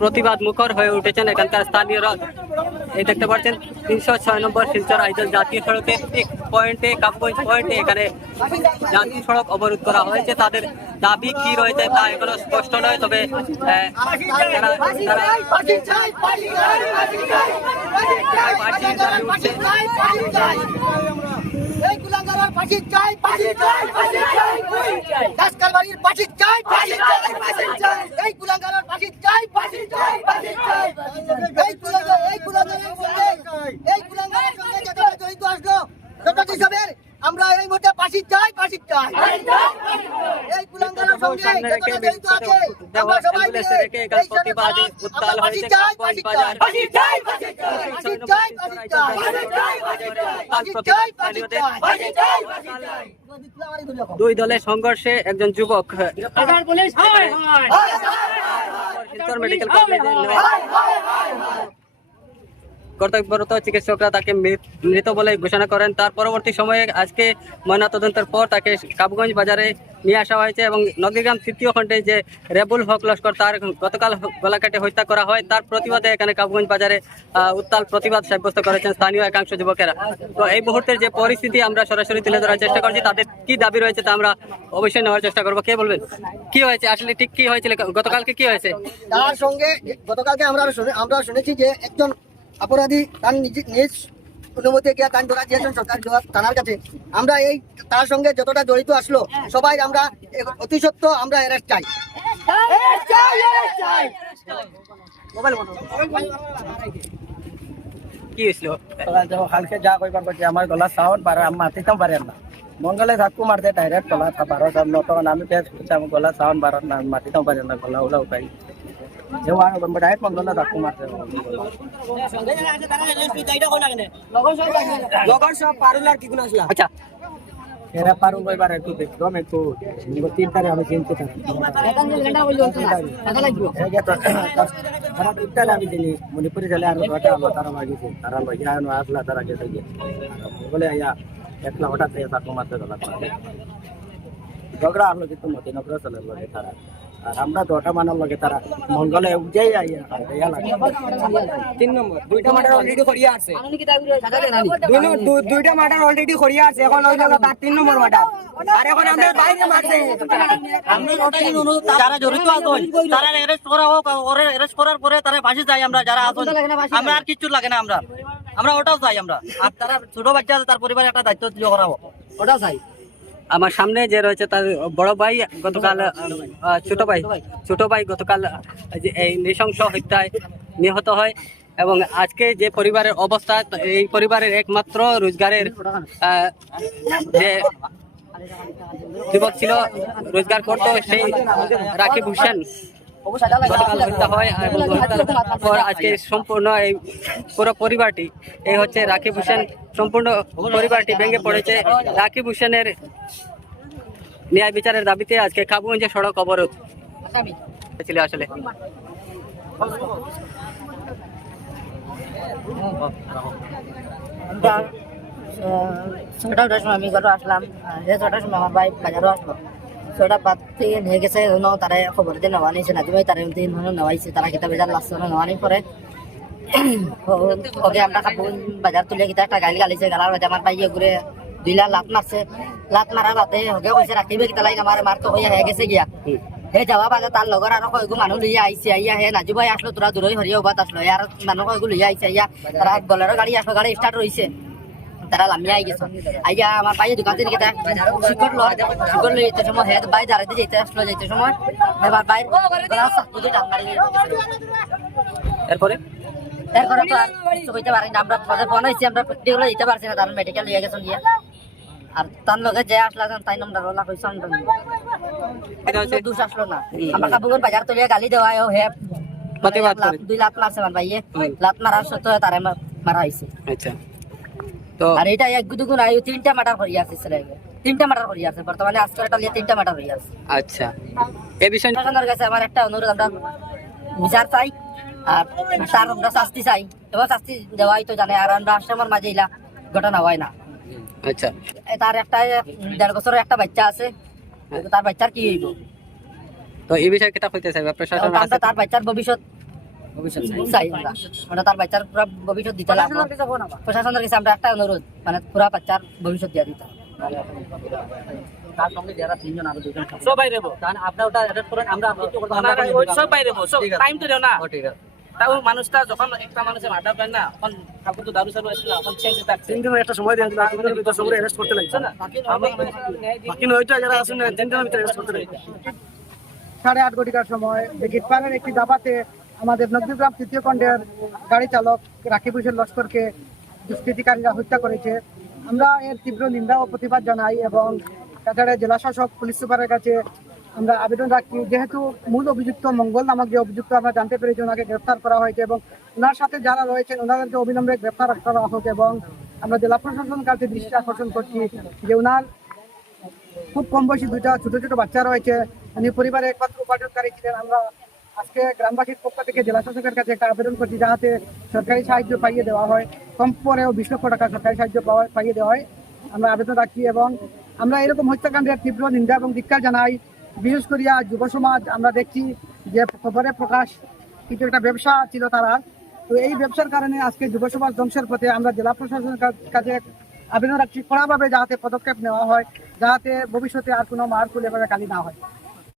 প্রতিবাদ মুখর হয়ে উঠেছেন এখানকার স্থানীয়রা এই দেখতে পাচ্ছেন, তিনশো ছয় নম্বর শিলচর আইজল জাতীয় সড়কে ঠিক পয়েন্টে কাপগঞ্জ পয়েন্টে এখানে জাতীয় সড়ক অবরোধ করা হয়েছে। তাদের দাবি কি রয়েছে তা এখনও স্পষ্ট নয়, তবে আমরা এই মুহূর্তে ফাঁসি চাই ফাঁসি এই কুলাঙ্গারের সঙ্গে সামনে যারা রেখে জড়িত আছে। আমরা সবাই মিলে অ্যাম্বুলেন্সে রেখে এখানে এই প্রতিবাদে উত্তাল ফাঁসি হয়েছে চাই, বাজার। ফাঁসি চাই, ফাঁসি চাই, ফাঁসি চাই, ফাঁসি চাই, ফাঁসি চাই, ফাঁসি চাই, ফাঁসি চাই, ফাঁসি চাই, ফাঁসি চাই, ফাঁসি চাই। দুই দলের সংঘর্ষে একজন যুবক শিলচর মেডিকেল কলেজে কর্তব্যরত চিকিৎসকরা তাকে মৃত- বলে ঘোষণা করেন। তার পরবর্তী সময়ে আজকে ময়নাতদন্তের পর তাকে কাবগঞ্জ বাজারে নিয়ে আসা হয়েছে এবং নদীগ্রাম তৃতীয় খণ্ডে যে রেবুল হক লস্কর, তার গতকাল গলা কেটে হত্যা করা হয়। তার প্রতিবাদে এখানে কাবগঞ্জ বাজারে উত্তাল প্রতিবাদ সাব্যস্ত করেছেন স্থানীয় একাংশ যুবকেরা। তো এই মুহূর্তের যে পরিস্থিতি আমরা সরাসরি তুলে ধরার চেষ্টা করছি, তাদের কি দাবি রয়েছে তা আমরা অবশ্যই নেওয়ার চেষ্টা করব। কে বলবেন? কি হয়েছে? আসলে ঠিক কি হয়েছিল? গতকালকে কি হয়েছে? তার সঙ্গে, গতকালকে আমরা আমরা শুনেছি যে একজন অপরাধী তার নিজ- নিজ অনুমতি গিয়া তান ধরা দিয়েছেন সরকার থানার কাছে। আমরা এই তার সঙ্গে যতটা জড়িত আসলো সবাই আমরা অতি সত্য আমরা অ্যারেস্ট চাই। কি হয়েছিল? সকাল যা কইবার করছে আমার গলা সাউন্ড পারে আমি মাতিতাম পারেন না। মঙ্গলে ধাক্কু মারতে ডাইরেক্ট গলা বারো আমি গলা সাউন্ড বারো না আমি মাতিতাম পারেন না গলা উলা উঠাই। যে ডাইরেক্ট মঙ্গলে ধাক্কু মারতে আচ্ছা এরা পারুন কইবার একটু দেখলাম একটু তিন তারিখ আমি চিনতে থাকি তারা তিনটালে আমি চিনি মণিপুরি ছেলে আর ঘটা হলো তারা মাগিছে তারা লইয়া আনো আসলা তারা গেছে গিয়ে বলে আয়া একলা হঠাৎ তাকে মারতে গলা ঝগড়া আসলো কিন্তু মতিনগর চলে লগে তারা আর আমরা দটা মানার লগে তারা মঙ্গলে উঠেই আইয়া ইয়া লাগে। তিন নম্বর দুইটা মার্ডার অলরেডি করিয়া আছে। দুইটা মার্ডার অলরেডি করিয়া আছে এখন ওই জায়গা তার তিন নম্বর মার্ডার আর এখন আমাদের বাইরে মারছে। যারা জড়িত আছেন তারা অ্যারেস্ট করা হোক অ্যারেস্ট করার পরে তারা ফাঁসি চাই আমরা যারা আছেন। আমরা আর কিচ্ছু লাগে না আমরা। আমরা ওটাও চাই আমরা। আর তারা ছোট বাচ্চা আছে তার পরিবারে একটা দায়িত্ব দিয়ে করা ওটাও চাই। আমার সামনে যে রয়েছে তার বড় ভাই গতকাল ছোট ভাই ছোট ভাই গতকাল এই নৃশংস হত্যায় নিহত হয় এবং আজকে যে পরিবারের অবস্থা এই পরিবারের একমাত্র রোজগারের যে যুবক ছিল, রোজগার করতো সেই রাকিব হোসেন। গতকাল হত্যা হয় এবং হত্যার পর আজকে সম্পূর্ণ এই পুরো পরিবারটি এই হচ্ছে রাকিব হোসেন সম্পূর্ণ পরিবারটি ভেঙে পড়েছে। রাকিব হোসেনের ন্যায় বিচারের দাবিতে আজকে কাবুগঞ্জে সড়ক অবরোধ। ছিল আসলে। ছটার সময় আমি ঘরে আসলাম যে ছটার সময় আমার ভাই বাজারও আসলো। ছটা বাদ থেকে নিয়ে গেছে অন্য তারা খবর দিয়ে নেওয়া নিয়েছে নাজি ভাই তারা ধরনের নেওয়াইছে তারা কিতাব বাজার লাস্ট নেওয়া নেই পরে। ওকে আমরা কাপড় বাজার তুলে কিতা একটা গাড়ি গালিছে গালার বাজে আমার ভাই ঘুরে দুই লাখ লাত মারছে। লাত মারার বাদে ওকে কইছে রাখিবে কিতা লাইন আমার মার তো হইয়া হয়ে গেছে গিয়া। হে যাওয়া বাজে তার লগর আর কয়েকগু মানুহ লইয়া আইছে আইয়া হে নাজু ভাই আসলো তোরা দূরই হরিয়া উবাত আসলো আর মানুহ কয়েকগু লইয়া আইছে আইয়া তারা বলেরও গাড়ি আসলো গাড়ি স্টার্ট রইছে তারা লামিয়া আই গেছে। আইয়া আমার ভাই দোকান থেকে কেটা শিকড় লো শিকড় লই যেতে সময় হে ভাই দাঁড়াতে যেতে আসলো যেতে সময়। এবার ভাই গলা সাকুতে টান মারি এরপরে? এরপরে তো আর কিছু কইতে পারি না আমরা পদে ফোন হয়েছি আমরা প্র্যাকটিক্যাল দিতে পারছি না তার মেডিকেল লিয়ে গেছেন গিয়া। আর তার লগে যে আসলা তাই নাম ডালা কইছ এটা হচ্ছে দুষ আসলো না। আমার কাপড় বাজার তুলিয়ে গালি দেওয়া হে প্রতিবাদ দুই লাখ মারছে আমার ভাইয়ে। লাত মারার সত্ত্বেও তারে মারা হয়েছে আচ্ছা। তো আর এটা এক দুগুণ আয়ু তিনটা মার্ডার করিয়া আছে ছেলেকে তিনটা মার্ডার করিয়া আছে বর্তমানে আজকে একটা লিয়ে তিনটা মার্ডার হইয়া আছে। আচ্ছা। এই বিষয় নিয়ে কাছে আমার একটা অনুরোধ আমরা বিচার চাই আর তার আমরা শাস্তি চাই। এবং শাস্তি দেওয়াই তো জানে আর আমরা আশ্রমের মাঝে ইলা ঘটনা হয় না। আচ্ছা। তার একটা দেড় বছরের একটা বাচ্চা আছে তার বাচ্চার কি হইব? তো এই বিষয়ে কেটা হইতে চাইবে প্রশাসন তার বাচ্চার ভবিষ্যৎ চাই। আমরা। মানে তার বাচ্চার পুরা ভবিষ্যৎ দিতে লাগবো। প্রশাসনের কাছে আমরা একটা অনুরোধ মানে পুরা বাচ্চার ভবিষ্যৎ দিয়া দিতে। তার সঙ্গে যারা তিনজন আরও দুজন থাকবে। সব বাইরে আপনার ওটা অ্যারেস্ট করেন আমরা আপনি তো করব, আমরা আপনারা করে ওই দিবো। সব বাইরে হব সব ঠিক আছে। টাইম তো দেও না। ঠিক আছে। তাও মানুষটা যখন একটা মানুষের না তখন ঠাকুর তো দারু সারু আসলে এখন চেঞ্জ থাকছে। তিন দিনের একটা সময় তিন দিনের ভিতরে অ্যারেস্ট করতে লাগছে। না বাকি নয়টা যারা আছেন তিন দিনের ভিতরে অ্যারেস্ট করতে লাগছে। সাড়ে আট ঘটিকার সময় গিটপাড়ের একটি দাবাতে আমাদের নন্দীগ্রাম তৃতীয় খণ্ডের গাড়ি চালক রাকিব হোসেন লস্করকে দুষ্কৃতিকারীরা হত্যা করেছে। আমরা এর তীব্র নিন্দা ও প্রতিবাদ জানাই এবং তাছাড়া জেলা শাসক পুলিশ সুপারের কাছে আমরা আবেদন রাখি। যেহেতু মূল অভিযুক্ত মঙ্গল নামক যে অভিযুক্ত আমরা জানতে পেরেছি, ওনাকে গ্রেফতার করা হয়েছে এবং ওনার সাথে যারা রয়েছেন ওনাদেরকে অবিলম্বে গ্রেফতার করা হোক এবং আমরা জেলা প্রশাসনের কাছে দৃষ্টি আকর্ষণ করছি যে ওনার খুব কম বয়সী দুইটা ছোট ছোট বাচ্চা রয়েছে। উনি পরিবারের একমাত্র উপার্জনকারী ছিলেন। আমরা আজকে গ্রামবাসীর পক্ষ থেকে জেলা শাসকের কাছে একটা আবেদন করছি যাতে সরকারি সাহায্য পাইয়ে দেওয়া হয়। কম পরেও বিশ লক্ষ টাকা সরকারি সাহায্য পাইয়ে দেওয়া হয়। আমরা আবেদন রাখি এবং আমরা এরকম হত্যাকাণ্ডের তীব্র নিন্দা এবং ধিক্কার জানাই। বিশেষ করিয়া যুব সমাজ, আমরা দেখছি যে খবরে প্রকাশ কিছু একটা ব্যবসা ছিল তারা। তো এই ব্যবসার কারণে আজকে যুব সমাজ ধ্বংসের পথে আমরা জেলা প্রশাসনের কাছে আবেদন রাখছি কড়াভাবে যাতে পদক্ষেপ নেওয়া হয় যাতে ভবিষ্যতে আর কোনো মার কুলে কালি না হয়।